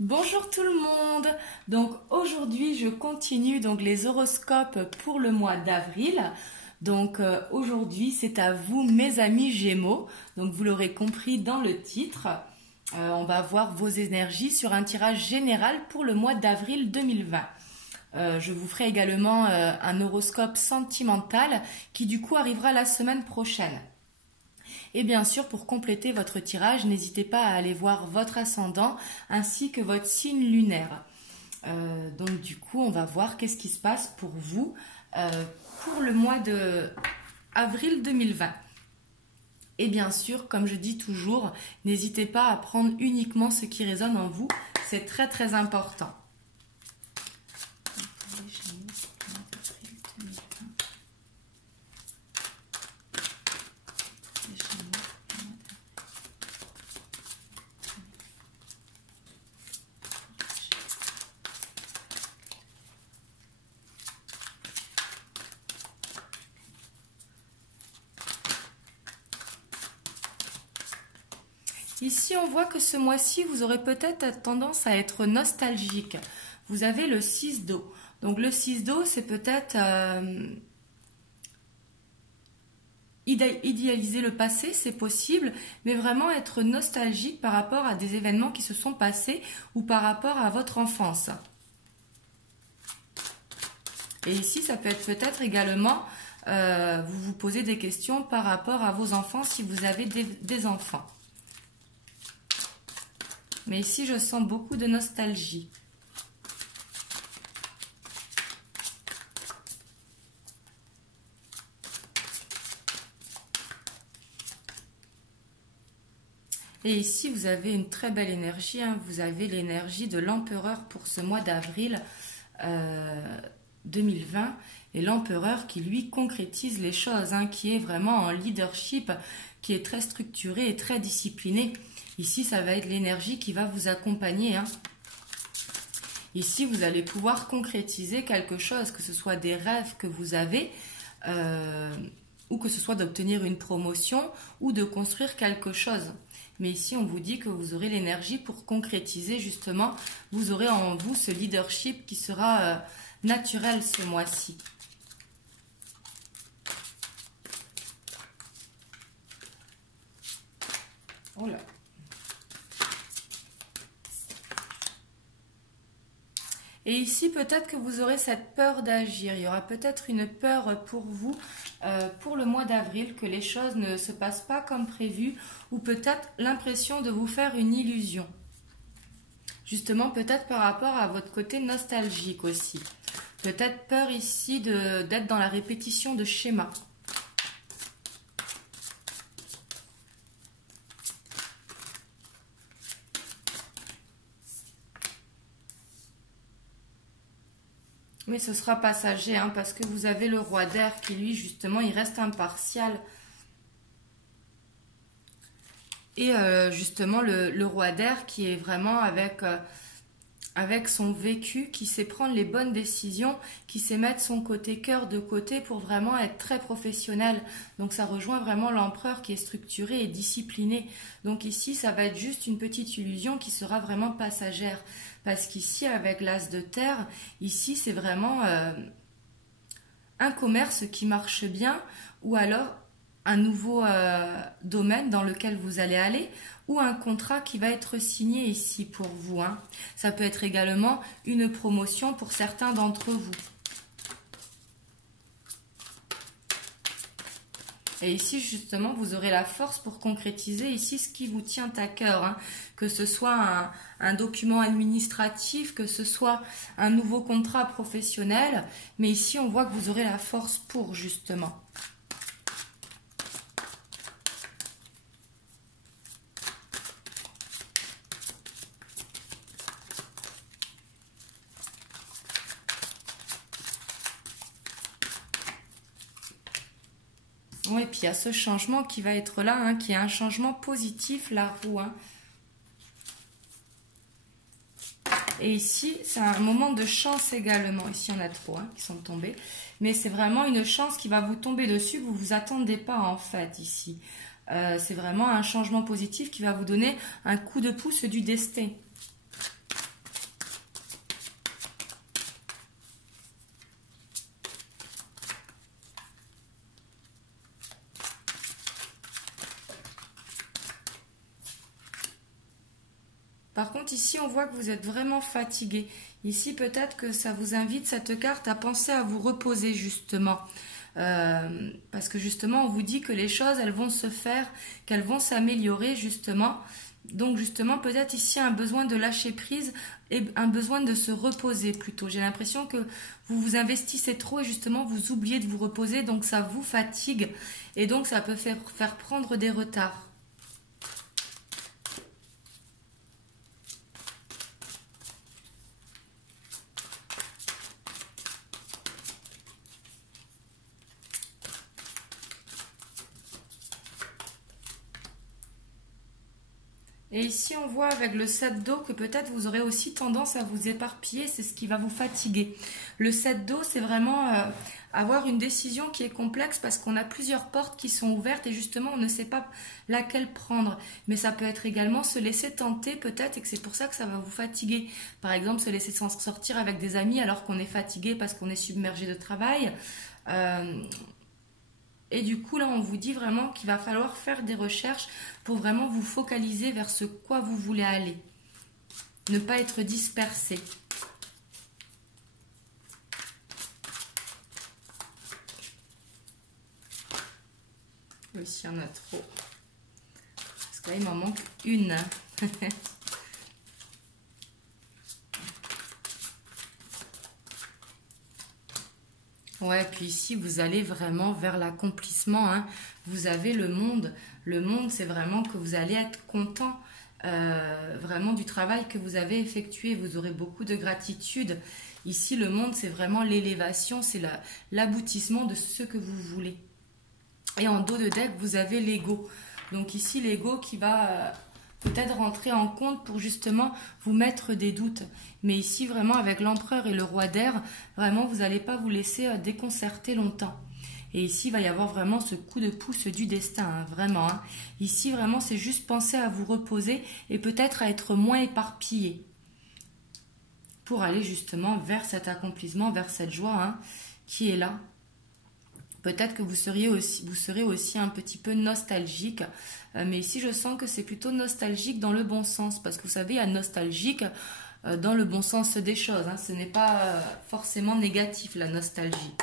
Bonjour tout le monde. Donc aujourd'hui je continue les horoscopes pour le mois d'avril. Aujourd'hui c'est à vous mes amis Gémeaux. Donc vous l'aurez compris dans le titre. On va voir vos énergies sur un tirage général pour le mois d'avril 2020. Je vous ferai également un horoscope sentimental qui du coup arrivera la semaine prochaine. Et bien sûr, pour compléter votre tirage, n'hésitez pas à aller voir votre ascendant ainsi que votre signe lunaire. Donc du coup, on va voir qu'est-ce qui se passe pour vous pour le mois de avril 2020. Et bien sûr, comme je dis toujours, n'hésitez pas à prendre uniquement ce qui résonne en vous. C'est très très important. Ici, on voit que ce mois-ci, vous aurez peut-être tendance à être nostalgique. Vous avez le 6 d'eau. Donc le 6 d'eau, c'est peut-être idéaliser le passé, c'est possible, mais vraiment être nostalgique par rapport à des événements qui se sont passés ou par rapport à votre enfance. Et ici, ça peut être peut-être également, vous vous posez des questions par rapport à vos enfants si vous avez des enfants. Mais ici, je sens beaucoup de nostalgie. Et ici, vous avez une très belle énergie. Vous avez l'énergie de l'empereur pour ce mois d'avril 2020. Et l'empereur qui, lui, concrétise les choses, qui est vraiment en leadership, qui est très structuré et très discipliné. Ici, ça va être l'énergie qui va vous accompagner. Ici, vous allez pouvoir concrétiser quelque chose, que ce soit des rêves que vous avez, ou que ce soit d'obtenir une promotion, ou de construire quelque chose. Mais ici, on vous dit que vous aurez l'énergie pour concrétiser, justement. Vous aurez en vous ce leadership qui sera naturel ce mois-ci. Oh là. Et ici, peut-être que vous aurez cette peur d'agir. Il y aura peut-être une peur pour vous pour le mois d'avril, que les choses ne se passent pas comme prévu, ou peut-être l'impression de vous faire une illusion. Justement, peut-être par rapport à votre côté nostalgique aussi. Peut-être peur ici d'être dans la répétition de schémas. Mais ce sera passager, parce que vous avez le roi d'air qui, lui, justement, il reste impartial. Et justement, le roi d'air qui est vraiment avec son vécu, qui sait prendre les bonnes décisions, qui sait mettre son côté cœur de côté pour vraiment être très professionnel. Donc ça rejoint vraiment l'empereur qui est structuré et discipliné. Donc ici, ça va être juste une petite illusion qui sera vraiment passagère. Parce qu'ici, avec l'as de terre, ici, c'est vraiment un commerce qui marche bien, ou alors un nouveau domaine dans lequel vous allez aller, ou un contrat qui va être signé ici pour vous. Ça peut être également une promotion pour certains d'entre vous. Et ici, justement, vous aurez la force pour concrétiser ici ce qui vous tient à cœur. Que ce soit un document administratif, que ce soit un nouveau contrat professionnel. Mais ici, on voit que vous aurez la force pour, justement. Oui, puis il y a ce changement qui va être là, qui est un changement positif, la roue. Et ici, c'est un moment de chance également. Ici, il y en a trop qui sont tombés. Mais c'est vraiment une chance qui va vous tomber dessus, que vous ne vous attendez pas en fait ici. C'est vraiment un changement positif qui va vous donner un coup de pouce du destin. Par contre, ici, on voit que vous êtes vraiment fatigué. Ici, peut-être que ça vous invite, cette carte, à penser à vous reposer, justement. Parce que, justement, on vous dit que les choses, elles vont se faire, qu'elles vont s'améliorer, justement. Donc, justement, peut-être ici, un besoin de lâcher prise et un besoin de se reposer, plutôt. J'ai l'impression que vous vous investissez trop et, justement, vous oubliez de vous reposer. Donc, ça vous fatigue. Et donc, ça peut faire prendre des retards. Et ici, on voit avec le 7 d'eau que peut-être vous aurez aussi tendance à vous éparpiller, c'est ce qui va vous fatiguer. Le 7 d'eau, c'est vraiment avoir une décision qui est complexe parce qu'on a plusieurs portes qui sont ouvertes et justement, on ne sait pas laquelle prendre. Mais ça peut être également se laisser tenter peut-être et que c'est pour ça que ça va vous fatiguer. Par exemple, se laisser sortir avec des amis alors qu'on est fatigué parce qu'on est submergé de travail. Et du coup, là, on vous dit vraiment qu'il va falloir faire des recherches pour vraiment vous focaliser vers ce quoi vous voulez aller. Ne pas être dispersé. Oui, s'il y en a trop. Parce que là, il m'en manque une. Ouais, puis ici, vous allez vraiment vers l'accomplissement, hein. Vous avez le monde. Le monde, c'est vraiment que vous allez être content vraiment du travail que vous avez effectué. Vous aurez beaucoup de gratitude. Ici, le monde, c'est vraiment l'élévation, c'est l'aboutissement de ce que vous voulez. Et en dos de deck, vous avez l'ego. Donc ici, l'ego qui va peut-être rentrer en compte pour justement vous mettre des doutes. Mais ici, vraiment, avec l'empereur et le roi d'air, vraiment, vous n'allez pas vous laisser déconcerter longtemps. Et ici, il va y avoir vraiment ce coup de pouce du destin, hein, vraiment. Hein. Ici, vraiment, c'est juste penser à vous reposer et peut-être à être moins éparpillé pour aller justement vers cet accomplissement, vers cette joie hein, qui est là. Peut-être que vous serez aussi un petit peu nostalgique. Mais ici, je sens que c'est plutôt nostalgique dans le bon sens. Parce que vous savez, il y a nostalgique dans le bon sens des choses. Hein. Ce n'est pas forcément négatif, la nostalgie.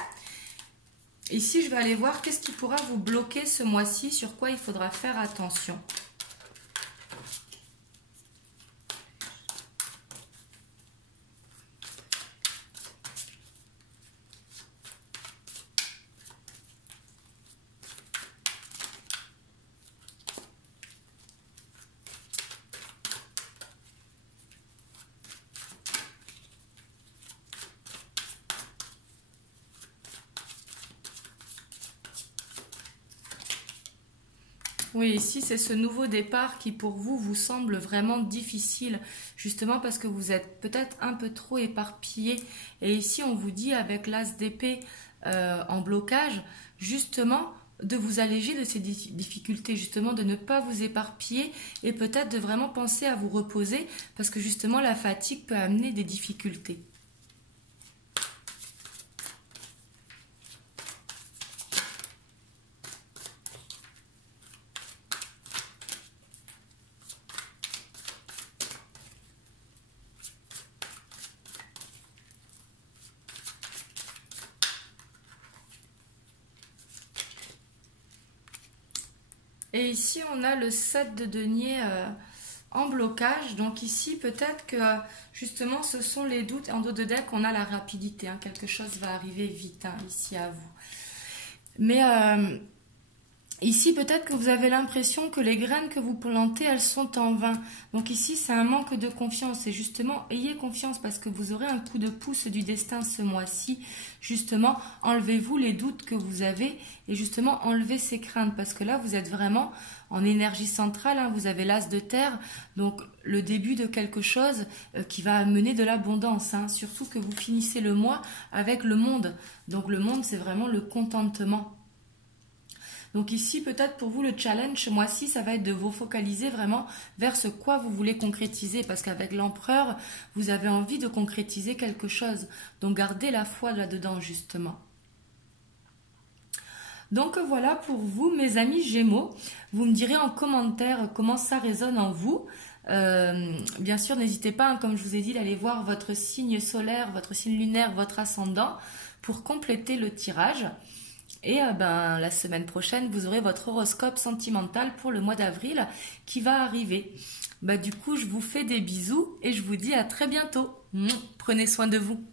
Ici, je vais aller voir qu'est-ce qui pourra vous bloquer ce mois-ci, sur quoi il faudra faire attention. Oui, ici, c'est ce nouveau départ qui, pour vous, vous semble vraiment difficile, justement parce que vous êtes peut-être un peu trop éparpillé. Et ici, on vous dit, avec l'as d'épée en blocage, justement, de vous alléger de ces difficultés, justement, de ne pas vous éparpiller et peut-être de vraiment penser à vous reposer, parce que, justement, la fatigue peut amener des difficultés. Et ici, on a le 7 de denier en blocage. Donc ici, peut-être que justement, ce sont les doutes. En dos de deck, on a la rapidité. Hein. Quelque chose va arriver vite hein, ici à vous. Mais ici, peut-être que vous avez l'impression que les graines que vous plantez, elles sont en vain. Donc ici, c'est un manque de confiance. Et justement, ayez confiance parce que vous aurez un coup de pouce du destin ce mois-ci. Justement, enlevez-vous les doutes que vous avez et justement, enlevez ces craintes. Parce que là, vous êtes vraiment en énergie centrale. Hein, vous avez l'as de terre. Donc, le début de quelque chose qui va amener de l'abondance. Hein, surtout que vous finissez le mois avec le monde. Donc, le monde, c'est vraiment le contentement. Donc ici, peut-être pour vous, le challenge ce mois-ci, ça va être de vous focaliser vraiment vers ce quoi vous voulez concrétiser. Parce qu'avec l'empereur, vous avez envie de concrétiser quelque chose. Donc gardez la foi là-dedans, justement. Donc voilà pour vous, mes amis Gémeaux. Vous me direz en commentaire comment ça résonne en vous. Bien sûr, n'hésitez pas, hein, comme je vous ai dit, d'aller voir votre signe solaire, votre signe lunaire, votre ascendant pour compléter le tirage. Et la semaine prochaine, vous aurez votre horoscope sentimental pour le mois d'avril qui va arriver. Du coup, je vous fais des bisous et je vous dis à très bientôt. Prenez soin de vous.